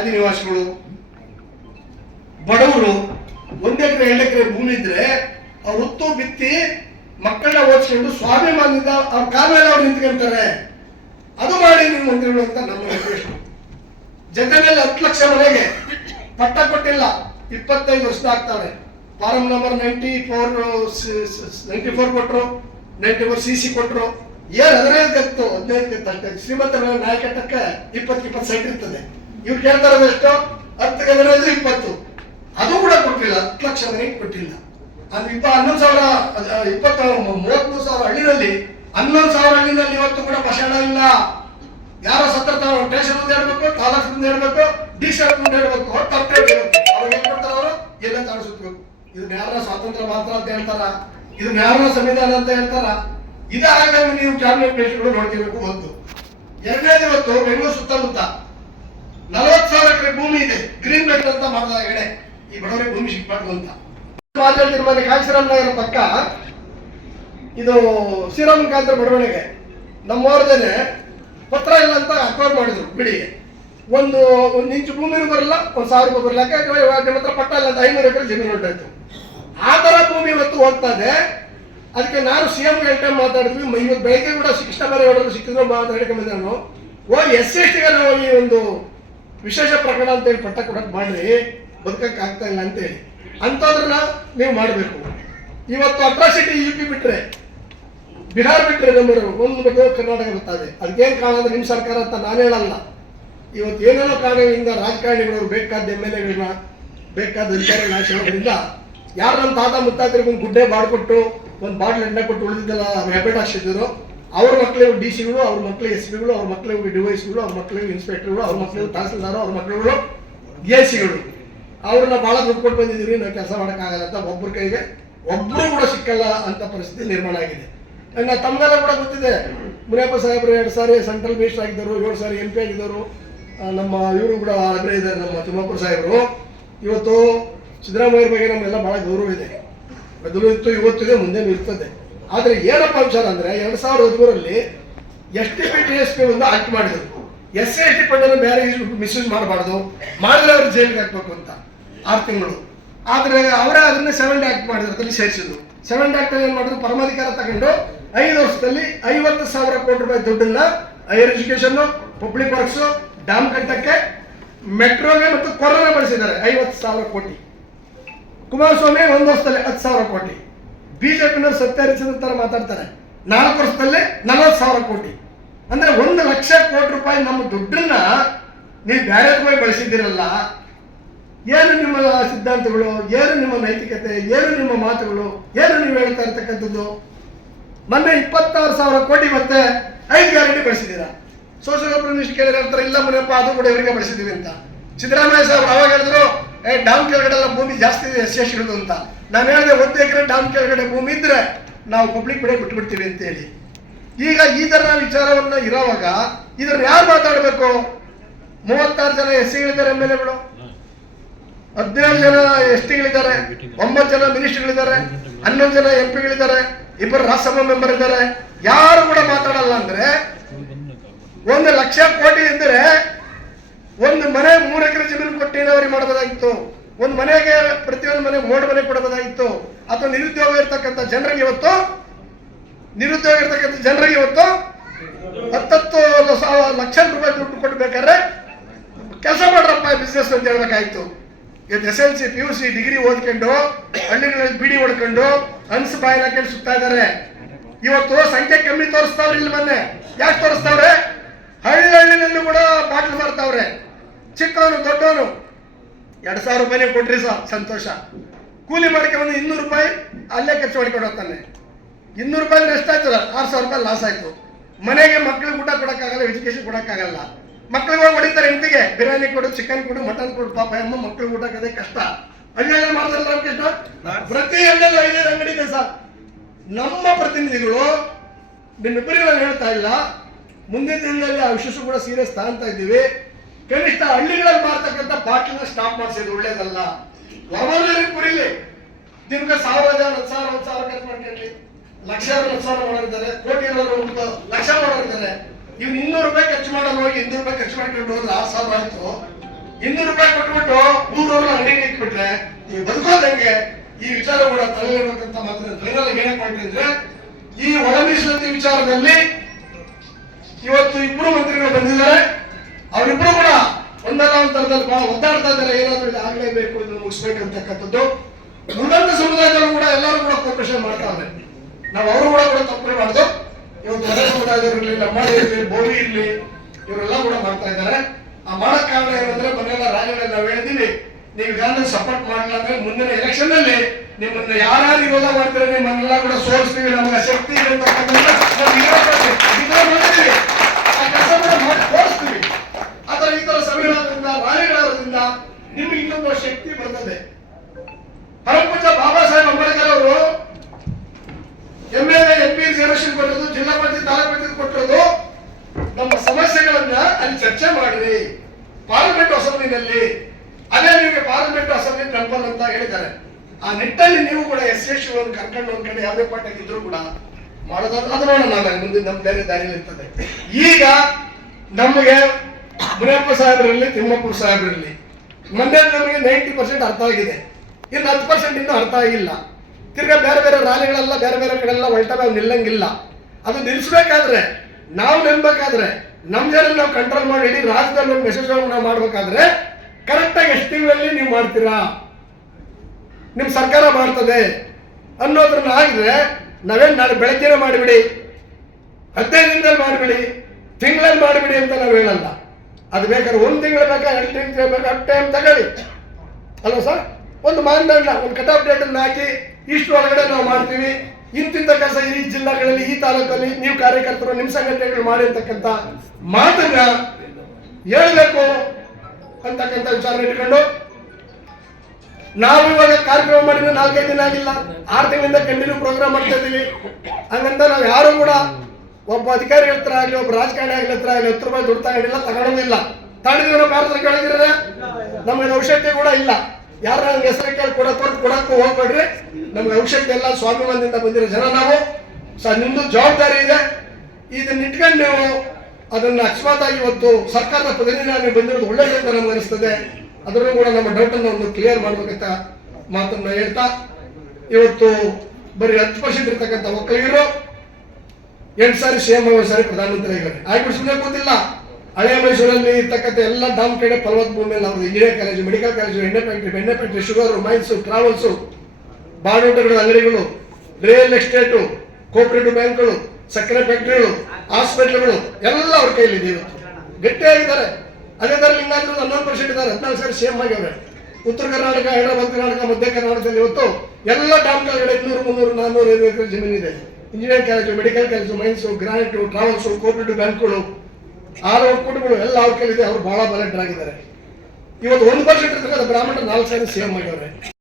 ಆದಿ ನಿವಾಸಿಗಳು, ಬಡವರು, ಒಂದ್ ಎಕರೆ, ಎರಡು ಎಕರೆ ಭೂಮಿ ಇದ್ರೆ ಅವ್ರು ಹೊತ್ತು ಬಿತ್ತಿ ಮಕ್ಕಳನ್ನ ಓದಿಸ್ಕೊಂಡು ಸ್ವಾಭಿಮಾನದಿಂದ ಅವ್ರ ಕಾಲ ಅವ್ರು ನಿಂತ್ಕೊಂತಾರೆ. ಅದು ಮಾಡಿ ನೀವು ಮಂತ್ರಿಗಳು ಅಂತ ನಮ್ಮ ರಿಕ್ವೆಸ್ಟ್ ಹತ್ತು ಲಕ್ಷ ಮನೆಗೆ ಪಟ್ಟ ಕೊಟ್ಟಿಲ್ಲ. ಇಪ್ಪತ್ತೈದು ವರ್ಷ ಆಗ್ತಾವೆ form number ninety four ninety four ಕೊಟ್ಟರು ನೈಂಟಿ ಫೋರ್ ಸಿ ಸಿ ಕೊಟ್ಟರು ಏನ್ ಹದಿನೈದು ಗತ್ತು ಹದಿನೈದು ಗತ್ತು ಅಷ್ಟೇ. ಶ್ರೀಮಂತ ನಾಯಕಟ್ಟಕ್ಕೆ ಇಪ್ಪತ್ತು ಇಪ್ಪತ್ತು ಸೈಟ್ ಇರ್ತದೆ. ಇವ್ರು ಕೇಳ್ತಾರ ಎಷ್ಟು? ಹತ್ತು ಹದಿನೈದು ಇಪ್ಪತ್ತು. ಅದು ಕೂಡ ಕೊಟ್ಟಿಲ್ಲ. ಹತ್ತು ಲಕ್ಷ ಮನೆಗೆ ಕೊಟ್ಟಿಲ್ಲ. ಅದು ಇಪ್ಪ ಹನ್ನೊಂದು ಸಾವಿರ ಇಪ್ಪತ್ತ ಮೂವತ್ಮೂರು ಸಾವಿರ ಹಳ್ಳಿನಲ್ಲಿ, ಹನ್ನೊಂದು ಸಾವಿರ ಹಳ್ಳಿನಲ್ಲಿ ಇವತ್ತು ಕೂಡ ಬಸಣ ಇಲ್ಲ. ಯಾರೋ ಸತ್ರ ತಾವು ಟೇಷನ್ ಮುಂದೆ ಹೇಳ್ಬೇಕು ತಾಲೂಕ್ ಮುಂದೆ ಹೇಳ್ಬೇಕು ಡಿ ಸಿ ಮುಂದೆ ಹೇಳ್ಬೇಕು ಹೊತ್ತು ಹತ್ರ ಹೇಳ್ಬೇಕು ಅವ್ರು ಏನ್ ಕೊಡ್ತಾರ ಅವರು? ಎಲ್ಲ ತಾಡಿಸ್ಬೇಕು ಇದನ್ನ ಯಾರ ಸ್ವಾತಂತ್ರ್ಯ ಮಾತ್ರ ಅಂತ ಹೇಳ್ತಾರ? ಇದನ್ನ ಯಾರ ಸಂವಿಧಾನ ಅಂತ ಹೇಳ್ತಾರ? ಇದಾಗ ನೀವು ಕ್ಯಾಬಿನೆಟ್ ಮಿನಿಸ್ಟರ್ಗಳು ನೋಡ್ಕೋಬೇಕು ಒಂದು ಎರಡನೇದು ಇವತ್ತು ಬೆಂಗಳೂರು ಸುತ್ತಮುತ್ತ. ನಲವತ್ತು ಸಾವಿರ ಎಕರೆ ಭೂಮಿ ಇದೆ. ಗ್ರೀನ್ ಬೆಲ್ಟ್ ಅಂತ ಮಾಡಿದ ಎಡೆ. ಈ ಬಡವರಿಗೆ ಭೂಮಿ ಸಿಗ್ಬಾರ್ದು ಅಂತ. ಮಾತಾಡ್ತಿರೋ ಮನೆ ಕಾಂಚಿರಾಮ್ ನಗರ ಪಕ್ಕ ಇದು ಶ್ರೀರಾಮಕಾಂತ ಬಡವಣಿಗೆ. ನಮ್ಮವ್ರದೇನೆ ಪತ್ರ ಇಲ್ಲ ಅಂತ ಅಪ್ಲೋಡ್ ಮಾಡಿದ್ರು ಬಿಡಿಗೆ. ಒಂದು ಒಂದು ಇಂಚು ಭೂಮಿನೂ ಬರಲ್ಲ, ಒಂದು ಸಾವಿರ ರೂಪಾಯಿ ಬರಲ್ಲ. ನಿಮ್ಮ ಹತ್ರ ಪಟ್ಟ ಇಲ್ಲ ಅಂತ ಐನೂರು ಎಕರೆ ಜಮೀನು ಹೊಂಟಾಯ್ತು ಆ ಥರ ಭೂಮಿ ಇವತ್ತು ಹೋಗ್ತಾ ಇದೆ. ಅದಕ್ಕೆ ನಾನು ಸಿ ಎಂ ಟೈಮ್ ಮಾತಾಡಿದ್ವಿ ಇವತ್ತು ಬೆಳಗ್ಗೆ ಕೂಡ ಶಿಕ್ಷಣ ಕೃಷ್ಣ ಬೈರೇಗೌಡರು ಸಿಕ್ಕಿದ್ರು ಮಾತಾಡ್ಕೊಂಬಂದೆ ನಾನು. ಓ ಎಸ್ ಎಸ್ ಟಿಗೆ ನಾವು ಈ ಒಂದು ವಿಶೇಷ ಪ್ರಕರಣ ಅಂತ ಹೇಳಿ ಪಟ್ಟ ಕೊಡಕ್ ಮಾಡ್ರಿ. ಬದುಕಕ್ಕೆ ಆಗ್ತಾ ಇಲ್ಲ ಅಂತೇಳಿ ಅಂಥದ್ರನ್ನ ನೀವು ಮಾಡಬೇಕು. ಇವತ್ತು ಅಟ್ರಾಸಿಟಿ ಯು ಪಿ ಬಿಟ್ರೆ, ಬಿಹಾರ್ ಬಿಟ್ರೆ ನಮ್ಮರು ಒಂದು ಬಗ್ಗೆ ಕರ್ನಾಟಕ ಬರ್ತದೆ. ಅದಕ್ಕೇನು ಕಾರಣ ಅಂದ್ರೆ ನಿಮ್ಮ ಸರ್ಕಾರ ಅಂತ ನಾನು ಹೇಳಲ್ಲ. ಇವತ್ತು ಏನೇನೋ ಕಾರಣಗಳಿಂದ ರಾಜಕಾರಣಿಗಳು ಬೇಕಾದ ಎಂ ಎಲ್ ಎಗಳನ್ನ, ಬೇಕಾದ ಅಧಿಕಾರಿಗಳನ್ನ ಆಶಯಗಳಿಂದ ಯಾರು ನಮ್ಮ ತಾತ ಮುತ್ತಾತರಿಗೆ ಒಂದು ಗುಡ್ಡೆ ಬಾಡ್ಕೊಟ್ಟು, ಒಂದು ಬಾಟ್ಲ್ ಎಣ್ಣೆ ಕೊಟ್ಟು ಉಳಿದಿದ್ದೆಲ್ಲ ಹ್ಯಾಬಿಟ್ ಹಾಕ್ಸಿದ್ರು ಅವ್ರ ಮಕ್ಕಳಿಗೆ ಡಿ ಸಿಗಳು ಅವ್ರ ಮಕ್ಕಳು ಎಸ್ ಪಿಗಳು ಅವ್ರ ಮಕ್ಕಳಿಗೆ ಡಿ ವೈಸ್ಗಳು ಅವ್ರ ಮಕ್ಕಳಿಗೆ ಇನ್ಸ್ಪೆಕ್ಟರ್ಗಳು ಅವ್ರ ಮಕ್ಕಳಿಗೆ ತಹಸೀಲ್ದಾರ್, ಅವ್ರ ಮಕ್ಕಳುಗಳು ಎ ಸಿಗಳು ಅವ್ರನ್ನ ಭಾಳ ದುಡ್ಡು ಕೊಟ್ಟು ಬಂದಿದ್ದೀವಿ ನಾವು ಕೆಲಸ ಮಾಡೋಕ್ಕಾಗಲ್ಲ ಅಂತ ಒಬ್ಬರ ಕೈಗೆ ಒಬ್ಬರು ಕೂಡ ಸಿಕ್ಕಲ್ಲ ಅಂತ ಪರಿಸ್ಥಿತಿ ನಿರ್ಮಾಣ ಆಗಿದೆ. ನನ್ನ ತಮ್ಮದೆಲ್ಲ ಕೂಡ ಗೊತ್ತಿದೆ, ಮುನಿಯಪ್ಪ ಸಾಹೇಬರು ಎರಡು ಸಾರಿ ಸೆಂಟ್ರಲ್ ಮಿನಿಸ್ಟರ್ ಆಗಿದ್ದರು, ಏಳು ಸಾರಿ ಎಂ ಪಿ ಆಗಿದ್ದರು ನಮ್ಮ ಇವರು ಕೂಡ ಅಗ್ರ ಇದ್ದಾರೆ, ನಮ್ಮ ತಿಮ್ಮಪ್ಪರ ಸಾಹೇಬರು. ಇವತ್ತು ಸಿದ್ದರಾಮಯ್ಯ ಬಗ್ಗೆ ನಮ್ಮೆಲ್ಲ ಭಾಳ ಗೌರವ ಇದೆ. ಮೊದಲು ಇತ್ತು ಇವತ್ತಿದೆ ಮುಂದೆ ಇರ್ತದೆ ಆದರೆ ಏನಪ್ಪ ವಿಚಾರ ಅಂದರೆ ಎರಡು ಸಾವಿರದ ಹದಿಮೂರರಲ್ಲಿ S T P T S P ಒಂದು ಆಕ್ಟ್ ಮಾಡಿದ್ರು. ಎಸ್ ಸಿ ಎಸ್ ಟಿ ಫಂಡನ್ನು ಬೇರೆ ಮಿಸ್ಯೂಸ್ ಮಾಡಬಾರ್ದು. ಮಾಡಿದ್ರೆ ಅವ್ರು ಜೈಲಿಗೆ ಹಾಕ್ಬೇಕು ಅಂತ. ಆರು ತಿಂಗಳು. ಆದರೆ ಅವರೇ ಅದನ್ನ ಸೆವೆನ್ ಆಕ್ಟ್ ಮಾಡಿದ್ರು, ಅದರಲ್ಲಿ ಸೇರಿಸಿದ್ರು. ಸೆವೆನ್ ಆಕ್ಟ್ ಏನು ಮಾಡಿದ್ರು? ಪರಮಾಧಿಕಾರ ತಗೊಂಡು ಐದು ವರ್ಷದಲ್ಲಿ ಐವತ್ತು ಸಾವಿರ ಕೋಟಿ ರೂಪಾಯಿ ದುಡ್ಡನ್ನ higher education public works dam ಕಟ್ಟಕ್ಕೆ ಮೆಟ್ರೋಗೆ ಮತ್ತು ಕೊರೋನಾ ಬಳಸಿದ್ದಾರೆ. ಐವತ್ತು ಸಾವಿರ ಕೋಟಿ. ಕುಮಾರಸ್ವಾಮಿ ಒಂದು ವರ್ಷದಲ್ಲಿ ಹತ್ತು ಸಾವಿರ ಕೋಟಿ. ಬಿಜೆಪಿನವ್ರು ಸತ್ಯಹರಿಸಿದ ಥರ ಮಾತಾಡ್ತಾರೆ. ನಾಲ್ಕು ವರ್ಷದಲ್ಲಿ ನಲವತ್ತು ಸಾವಿರ ಕೋಟಿ. ಅಂದ್ರೆ ಒಂದು ಲಕ್ಷ ಕೋಟಿ ರೂಪಾಯಿ ನಮ್ಮ ದುಡ್ಡನ್ನ ನೀವು ಬೇರೆ ಹೋಗಿ ಬಳಸಿದ್ದೀರಲ್ಲ, ಏನು ನಿಮ್ಮ ಸಿದ್ಧಾಂತಗಳು, ಏನು ನಿಮ್ಮ ನೈತಿಕತೆ, ಏನು ನಿಮ್ಮ ಮಾತುಗಳು, ಏನು ನೀವು ಹೇಳ್ತಾ ಇರ್ತಕ್ಕಂಥದ್ದು? ಮೊನ್ನೆ ಇಪ್ಪತ್ತಾರು ಸಾವಿರ ಕೋಟಿ ಮತ್ತೆ ಐದು ಗ್ಯಾರಂಟಿ ಬಳಸಿದ್ದೀರಾ? ಸೋಷಿಯಲ್ ಮಿನಿಸ್ಟರ್ ಕೇಳಿದ್ರೆ ಹೇಳ್ತಾರೆ, ಇಲ್ಲ ಮನೆಯಪ್ಪ, ಅದು ಕೂಡ ಇವರಿಗೆ ಬಳಸಿದ್ದೀವಿ ಅಂತ. ಸಿದ್ದರಾಮಯ್ಯ ಸಾಹೇಬ್ ಅವಾಗ ಹೇಳಿದ್ರು, ಏ ಡಾಮ್ ಕೆಳಗಡೆ ಭೂಮಿ ಜಾಸ್ತಿ ಇದೆ ಎಸ್ ಅಂತ. ನಾನು ಹೇಳಿದೆ ಒಂದು ಎಕರೆ ಡಾಮ್ ಕೆಳಗಡೆ ಭೂಮಿ ಇದ್ರೆ ನಾವು ಪಬ್ಲಿಕ್ ಬಿಟ್ಟು ಬಿಟ್ಬಿಡ್ತೀವಿ ಅಂತ ಹೇಳಿ ಈಗ ಈ ಥರ ವಿಚಾರವನ್ನ ಇರೋವಾಗ ಇದ್ರ ಯಾರು ಮಾತಾಡಬೇಕು? ಮೂವತ್ತಾರು ಜನ ಎಸ್ ಸಿಗಳಿದ್ದಾರೆ ಎಂ ಎಲ್ ಎಗಳು. ಹದಿನೇಳು ಜನ ಎಸ್ ಟಿಗಳಿದ್ದಾರೆ ಒಂಬತ್ತು ಜನ ಮಿನಿಸ್ಟರ್ಗಳಿದ್ದಾರೆ ಹನ್ನೊಂದು ಜನ ಎಂ ಪಿಗಳಿದ್ದಾರೆ ಇಬ್ಬರು ರಾಜ್ಯಸಭಾ ಮೆಂಬರ್ ಇದ್ದಾರೆ. ಯಾರು ಕೂಡ ಮಾತಾಡಲ್ಲ ಅಂದ್ರೆ ಒಂದು ಲಕ್ಷ ಕೋಟಿ ಇದ್ದರೆ ಒಂದು ಮನೆ ಮೂರು ಎಕರೆ ಜಮೀನು ಕೊಟ್ಟು ನೀರಾವರಿ ಮಾಡಬಹುದಾಗಿತ್ತು. ಒಂದು ಮನೆಗೆ, ಪ್ರತಿಯೊಂದು ಮನೆ ಮೋಡ್ ಮನೆ ಕೊಡಬಹುದಾಗಿತ್ತು. ಅಥವಾ ನಿರುದ್ಯೋಗ ಇರ್ತಕ್ಕಂಥ ಜನರಿಗೆ ಇವತ್ತು, ನಿರುದ್ಯೋಗ ಇರ್ತಕ್ಕಂಥ ಜನರಿಗೆ ಇವತ್ತು ಹತ್ತತ್ತು ಸಾವಿರ ಲಕ್ಷ ರೂಪಾಯಿ ದುಡ್ಡು ಕೊಡ್ಬೇಕಾದ್ರೆ ಕೆಲಸ ಮಾಡ್ರಪ್ಪ ಬಿಸ್ನೆಸ್ ಅಂತ ಹೇಳ್ಬೇಕಾಯ್ತು. ಇವತ್ತು S L C P U C degree ಓದ್ಕೊಂಡು, ಹಳ್ಳಿಗಳಲ್ಲಿ ಬಿಡಿ ಹೊಡ್ಕೊಂಡು ಅನ್ಸ್ ಬಾಯಿನ ಹಾಕೊಂಡು ಸುತ್ತಾ ಇದ್ದಾರೆ. ಇವತ್ತು ಸಂಖ್ಯೆ ಕಮ್ಮಿ ತೋರಿಸ್ತಾವ್ರೆ ಇಲ್ಲಿ ಮೊನ್ನೆ? ಯಾಕೆ ತೋರಿಸ್ತಾವ್ರೆ? ಹಳ್ಳಿ ಹಳ್ಳಿನಲ್ಲೂ ಕೂಡ ಬಾಟ್ಲು ಬರ್ತಾವ್ರೆ ಚಿಕ್ಕವನು, ದೊಡ್ಡವನು. ಎರಡು ಸಾವಿರ ರೂಪಾಯಿನೇ ಕೊಟ್ರಿ ಸರ್ ಸಂತೋಷ. ಕೂಲಿ ಮಾಡ್ಕೊಂಡು ಇನ್ನೂರು ರೂಪಾಯಿ ಅಲ್ಲೇ ಖರ್ಚು ಮಾಡ್ಕೊಂಡು ಹೋಗ್ತಾನೆ. ಇನ್ನೂರು ರೂಪಾಯಿ ರೆಸ್ಟ್ ಎಷ್ಟಾಯ್ತು ಆರು ಸಾವಿರ ರೂಪಾಯಿ ಲಾಸ್ ಆಯ್ತು. ಮನೆಗೆ ಮಕ್ಳಿಗೆ ಊಟ ಕೊಡೋಕ್ಕಾಗಲ್ಲ ಎಜುಕೇಶನ್ ಕೊಡೋಕ್ಕಾಗಲ್ಲ. ಮಕ್ಳಿಗೆ ಹೋಗಿ ಹೊಡಿತಾರೆ ಹೆಂಡತಿಗೆ ಬಿರಿಯಾನಿ ಕೊಡು ಚಿಕನ್ ಕೊಡು ಮಟನ್ ಕೊಡು ಪಾಪ ಅಮ್ಮ ಮಕ್ಳಿಗೆ ಊಟ ಕದೇ ಕಷ್ಟ. ಹಳ್ಳಿಯಲ್ಲ ಮಾಡ್ದಲ್ಲ ರಾಮಕೃಷ್ಣ? ಪ್ರತಿ ಹಳ್ಳಿಯಲ್ಲ ಐದೈದು ಅಂಗಡಿ ಇದೆ ಸರ್ ನಮ್ಮ ಪ್ರತಿನಿಧಿಗಳು ನಿನ್ನ ನಾನು ಹೇಳ್ತಾ ಇಲ್ಲ ಮುಂದಿನ ದಿನದಲ್ಲಿ ಆ ವಿಷಯ ಕೂಡ ಸೀರಿಯಸ್ ತಗೊಂತಾ ಇದ್ದೀವಿ. ಕನಿಷ್ಠ ಹಳ್ಳಿಗಳಲ್ಲಿ ಮಾಡ್ತಕ್ಕಂಥ ಬಾಟ್ಲನ್ನ ಸ್ಟಾಪ್ ಮಾಡಿಸಿದ್ರು ಒಳ್ಳೇದಲ್ಲ. ಯಾವಾಗಲೂ ಕುರಿಲಿ. ನಿಮ್ಗೆ ಸಾವಿರದ ಹತ್ತು ಸಾವಿರ ಹತ್ತು ಸಾವಿರ ಖರ್ಚು ಮಾಡ್ಕೊಳ್ಳಿ ಲಕ್ಷ ಸಾವಿರ ಮಾಡಿದ್ದಾರೆ ಕೋಟಿ ಉಂಟು ಲಕ್ಷ ಮಾಡಿದ್ದಾರೆ ಇವ್ನು ಇನ್ನೂರು ರೂಪಾಯಿ ಖರ್ಚು ಮಾಡಲ್ಲ ಹೋಗಿ ಇನ್ನೂರು ರೂಪಾಯಿ ಖರ್ಚು ಮಾಡ್ಕೊಂಡು ಹೋದ್ರೆ ಆರು ಸಾವಿರ ಆಯ್ತು. ಇನ್ನೂರು ರೂಪಾಯಿ ಕೊಟ್ಬಿಟ್ಟು ನೂರವ್ರ ಅಂಗಡಿಗೆ ಇಟ್ಬಿಟ್ರೆ ನೀವು ಬದುಕೋದಂಗೆ ಈ ವಿಚಾರ ಕೂಡ ತಲೆಗಿರ್ಬೇಕಂತ ಮಾತ್ರ ಜನರಲ್ಲಿ ಏನೇ ಮಾಡ್ತಿದ್ರೆ ಈ ಒಳ ಮೀಸಲಾತಿ ವಿಚಾರದಲ್ಲಿ ಇವತ್ತು ಇಬ್ರು ಮಂತ್ರಿಗಳು ಬಂದಿದ್ದಾರೆ. ಅವರಿಬ್ರು ಕೂಡ ಒಂದಲ್ಲ ಒಂದು ತರದಲ್ಲಿ ಬಹಳ ಒದ್ದಾಡ್ತಾ ಇದ್ದಾರೆ, ಏನಾದ್ರೂ ಇದು, ಆಗ್ಲೇಬೇಕು ಇದನ್ನು ಮುಗಿಸ್ಬೇಕಂತಕ್ಕಂಥದ್ದು. ಮುಂದಂತ ಸಮುದಾಯದಲ್ಲೂ ಕೂಡ ಎಲ್ಲರೂ ಕೂಡ ಕೋಪರೇಷನ್ ಮಾಡ್ತಾ ಇದ್ದಾರೆ. ನಾವು ಅವರು ಕೂಡ ಕೂಡ ತಪ್ಪು ಮಾಡೋದು ಇವತ್ತು ಮನೆ ಸಮುದಾಯದವರಲ್ಲಿ ಲಂಬಾಣಿ ಇರಲಿ, ಬೋವಿ ಇರಲಿ, ಇವರೆಲ್ಲ ಕೂಡ ಮಾಡ್ತಾ ಇದ್ದಾರೆ. ಆ ಮಾಡಕ್ ಕಾರಣ ಏನಂದ್ರೆ ಮನೆಯಲ್ಲ ರಾಜ್ಯಗಳಲ್ಲಿ ನಾವು ಹೇಳಿದೀವಿ ನೀವು ಗಾಂಧಿ ಸಪೋರ್ಟ್ ಮಾಡಲ್ಲ ಅಂದ್ರೆ ಮುಂದಿನ ಎಲೆಕ್ಷನ್ ಅಲ್ಲಿ ನಿಮ್ಮನ್ನ ಯಾರು ವಿರೋಧ ಮಾಡ್ತಾರೆ ನಿಮ್ಮನ್ನೆಲ್ಲ ಕೂಡ ಸೋಲಿಸ್ತೀವಿ, ನಮ್ಗೆ ಶಕ್ತಿ ಇದೆ ಅಂತಕ್ಕಂಥದ್ದನ್ನ ನಾವು ಈಗಾಗಲೇ ಇದ್ರ ಮಾಡಿದ್ದೀವಿ. ಆ ಕೆಲಸ ಕೂಡ ಮಾಡಿ ತೋರಿಸ್ತೀವಿ ಆದ್ರೆ ಈ ತರ ಸಭೆಗಳಾದ್ರಿಂದ ರ್ಯಾಲಿಗಳಾದ್ರಿಂದ ನಿಮ್ಗೆ ಇನ್ನೊಂದು ಶಕ್ತಿ ಬರ್ತದೆ ಪರಮಪೂಜ ಬಾಬಾ ಸಾಹೇಬ್ ಅಂಬೇಡ್ಕರ್ ಅವರು M L M P reservation ಕೊಟ್ಟದ್ದು ಜಿಲ್ಲಾ ಪಂಚಾಯತ್ ತಾಲೂಕು ಪಂಚಾಯತ್ ಕೊಟ್ಟಿರೋದು ನಮ್ಮ ಸಮಸ್ಯೆಗಳನ್ನ ಅಲ್ಲಿ ಚರ್ಚೆ ಮಾಡಿರಿ ಅಸೆಂಬ್ಲಿನಲ್ಲಿ ಅದೇ ನಿಮಗೆ ಪಾರ್ಲಿಮೆಂಟ್ ಅಸೆಂಬ್ಲಿ ಟೆಂಪಲ್ ಅಂತ ಹೇಳಿದ್ದಾರೆ. ಆ ನಿಟ್ಟಲ್ಲಿ ನೀವು ಕೂಡ ಎಸ್ ಎಸ್ ಕರ್ಕೊಂಡು ಒಂದ್ ಕಡೆ ಯಾವುದೇ ಪಾಠ ಇದ್ರು ಕೂಡ ಮಾಡೋದಾದ್ರೆ ಅದು ನೋಡೋಣ ಬೇರೆ ದಾರಿಯಲ್ಲಿ ಇರ್ತದೆ ಈಗ ನಮಗೆ ಮುನಿಯಪ್ಪ ಸಾಹೇಬರಲ್ಲಿ ತಿಮ್ಮಪ್ಪ ಸಾಹೇಬರಲ್ಲಿ ಮೊನ್ನೆ ನಮಗೆ ನೈಂಟಿ ಪರ್ಸೆಂಟ್ ಅರ್ಥ ಆಗಿದೆ. ಇನ್ನು ಹತ್ತು ಪರ್ಸೆಂಟ್ ಇನ್ನೂ ಅರ್ಥ ಆಗಿಲ್ಲ. ತಿರ್ಗಾ ಬೇರೆ ಬೇರೆ ರ್ಯಾಲಿಗಳೆಲ್ಲ ಬೇರೆ ಬೇರೆ ಕಡೆ ಎಲ್ಲ ನಾವು ನಿಲ್ಲಂಗಿಲ್ಲ. ಅದು ನಿಲ್ಲಿಸ್ಬೇಕಾದ್ರೆ ನಾವು ನೆನ್ಬೇಕಾದ್ರೆ ನಮ್ಮ ಜನ ನಾವು ಕಂಟ್ರೋಲ್ ಮಾಡಿ ಇಡೀ ರಾಜ್ಯದಲ್ಲಿ ಒಂದು ಮೆಸೇಜ್ ನಾವು ಮಾಡ್ಬೇಕಾದ್ರೆ ಕರೆಕ್ಟಾಗಿ ಎಷ್ಟು ತಿಂಗಳಲ್ಲಿ ನೀವು ಮಾಡ್ತೀರಾ? ನಿಮ್ಮ ಸರ್ಕಾರ ಮಾಡ್ತದೆ ಅನ್ನೋದ್ರನ್ನ ಆಗಿದ್ರೆ ನಾವೇನು ನಾಳೆ ಬೆಳಗ್ಗೆ ಮಾಡಿಬಿಡಿ, ಹದಿನೈದು ದಿನದಲ್ಲಿ ಮಾಡಿಬಿಡಿ, ತಿಂಗಳಲ್ಲಿ ಮಾಡಿಬಿಡಿ ಅಂತ ನಾವು ಹೇಳಲ್ಲ. ಅದು ಬೇಕಾದ್ರೆ ಒಂದು ತಿಂಗಳು ಬೇಕಾ, ಎರಡು ತಿಂಗಳು ಬೇಕಾ, ಅಷ್ಟು ಟೈಮ್ ತಗೊಳ್ಳಿ. ಅಲ್ವಾ ಸರ್? ಒಂದು ಮಾನದಂಡ, ಒಂದು ಕಟ್ ಆಫ್ ಡೇಟ್ ಅನ್ನು ಹಾಕಿ ಇಷ್ಟು ಒಳಗಡೆ ನಾವು ಮಾಡ್ತೀವಿ. ಇಂತಿಂತ ಕೆಲಸ ಈ ಜಿಲ್ಲೆಗಳಲ್ಲಿ, ಈ ತಾಲೂಕಲ್ಲಿ ನೀವು ಕಾರ್ಯಕರ್ತರು, ನಿಮ್ಮ ಸಂಘಟನೆಗಳು ಮಾಡಿ ಅಂತಕ್ಕಂಥ ಮಾತನ್ನ ಹೇಳಬೇಕು ಅಂತಕ್ಕಂಥ ವಿಚಾರ ಇಟ್ಕೊಂಡು ನಾವು ಇವಾಗ ಕಾರ್ಯಕ್ರಮ ಮಾಡಿದ್ರೆ ನಾಲ್ಕೈದು ದಿನ ಆಗಿಲ್ಲ. ಆರು ತಿಂಗಳಿಂದ ಕಂಟಿನ್ಯೂ ಪ್ರೋಗ್ರಾಮ್ ಮಾಡ್ತಾ ಇದ್ದೀವಿ. ಹಂಗಂತ ನಾವು ಯಾರು ಕೂಡ ಒಬ್ಬ ಅಧಿಕಾರಿ ಹತ್ರ ಆಗಲಿ, ಒಬ್ಬ ರಾಜಕಾರಣಿ ಆಗಲಿ, ಹತ್ರ ಆಗಲಿ ಹತ್ತು ರೂಪಾಯಿ ದುಡ್ಡು ತಗೊಂಡಿಲ್ಲ ತಗೊಳ್ಳೋದಿಲ್ಲ ತಗೊಂಡಿದ್ದೀವಿ ನಾವು ಯಾರ ಕೇಳಿದ್ರೆ ನಮಗೆ ಔಷಧಿ ಕೂಡ ಇಲ್ಲ. ಯಾರ ಹೆಸರು ಕೇಳಿ ಕೊಡಕ್ಕೆ ಕೊಡಕ್ಕೂ ಹೋಗ್ಬೇಡ್ರಿ. ನಮ್ಗೆ ಔಷಧಿ ಎಲ್ಲ ಸ್ವಾಭಿಮಾನದಿಂದ ಬಂದಿರೋ ಜನ ನಾವು. ಸ, ನಿಮ್ದು ಜವಾಬ್ದಾರಿ ಇದೆ. ಇದನ್ನ ಇಟ್ಕೊಂಡು ನೀವು ಅದನ್ನ ಅಕಸ್ಮಾತ್ ಆಗಿ ಇವತ್ತು ಸರ್ಕಾರದ ಪ್ರತಿನಿಧಿ ನೀವು ಬಂದಿರೋದು ಒಳ್ಳೇದು ಅಂತ ನಮ್ಗೆ ಅನಿಸ್ತದೆ. ಅದರಲ್ಲೂ ಕೂಡ ನಮ್ಮ ಡೌಟ್ ಅನ್ನು ಒಂದು ಕ್ಲಿಯರ್ ಮಾಡ್ಬೇಕಂತ ಮಾತನ್ನ ಹೇಳ್ತಾ, ಇವತ್ತು ಬರೀ ಹತ್ತು ಪರ್ಸೆಂಟ್ ಇರ್ತಕ್ಕಂಥ ಒಕ್ಕಲಿಗರು, ಎಂಟು ಸಾರಿ ಸಿಎಂ ಎಂ ಸಾರಿ ಪ್ರಧಾನಮಂತ್ರಿ ಆಗಿದ್ದಾರೆ ಆಯ್ಕೆ ಸುಮ್ಮನೆ ಕೂತಿಲ್ಲ. ಹಳೆ ಮೈಸೂರಲ್ಲಿ ಇರ್ತಕ್ಕಂಥ ಎಲ್ಲ ಡಾಮ್ ಕಡೆ ಫಲವತ್ ಭೂಮಿಯಲ್ಲಿ ಅವ್ರದ್ದು. ಇಂಜಿನಿಯರ್ ಕಾಲೇಜು ಮೆಡಿಕಲ್ ಕಾಲೇಜು ಎಣ್ಣೆ ಫ್ಯಾಕ್ಟ್ರಿ ಬೆಣ್ಣೆ ಫ್ಯಾಕ್ಟ್ರಿ ಶುಗರ್ ಮೈನ್ಸು ಟ್ರಾವೆಲ್ಸು ಬಾಡೂಟಗಳ ಅಂಗಡಿಗಳು ರಿಯಲ್ ಎಸ್ಟೇಟು ಕೋಪರೇಟಿವ್ ಬ್ಯಾಂಕ್ಗಳು ಸಕ್ಕರೆ ಫ್ಯಾಕ್ಟ್ರಿಗಳು ಹಾಸ್ಪಿಟ್ಲ್ಗಳು ಎಲ್ಲ ಅವ್ರ ಕೈಯಲ್ಲಿದೆ ಇವತ್ತು. ಗಟ್ಟಿಯಾಗಿದ್ದಾರೆ. ಅದೇ ಥರ ಇನ್ನಾದರೂ ಹನ್ನೊಂದು ಪರ್ಸೆಂಟ್ ಇದ್ದಾರೆ. ಹದಿನಾಲ್ಕು ಸಾವಿರ ಸೇಮ್ ಆಗ್ಯವ್ರೆ ಉತ್ತರ ಕರ್ನಾಟಕ, ಹೈದರಾಬಾದ್, ಕರ್ನಾಟಕ, ಮಧ್ಯ ಕರ್ನಾಟಕದಲ್ಲಿ ಇವತ್ತು ಎಲ್ಲ ಡಾಮ್ ಕಡೆ ಇನ್ನೂರು ಮುನ್ನೂರು, ನಾನ್ನೂರು ಐದು ಎಕರೆ ಜಮೀನಿದೆ. Engineer college medical college mines granite travels cooperative ಬ್ಯಾಂಕ್ಗಳು ಆರು ಒಕ್ಕೂಟಗಳು ಎಲ್ಲ ಅವ್ರ ಕೈಲಿದೆ ಅವ್ರು ಬಹಳ ಬಲಂಟರಾಗಿದ್ದಾರೆ ಇವತ್ತು ಒಂದು ಪರ್ಸೆಂಟ್ ಇರ್ತಕ್ಕಂಥ ಬ್ರಾಹ್ಮಣ ನಾಲ್ಕು ಸಾವಿರ ಸಿ ಎಂ ಆಗ್ಯವ್ರೆ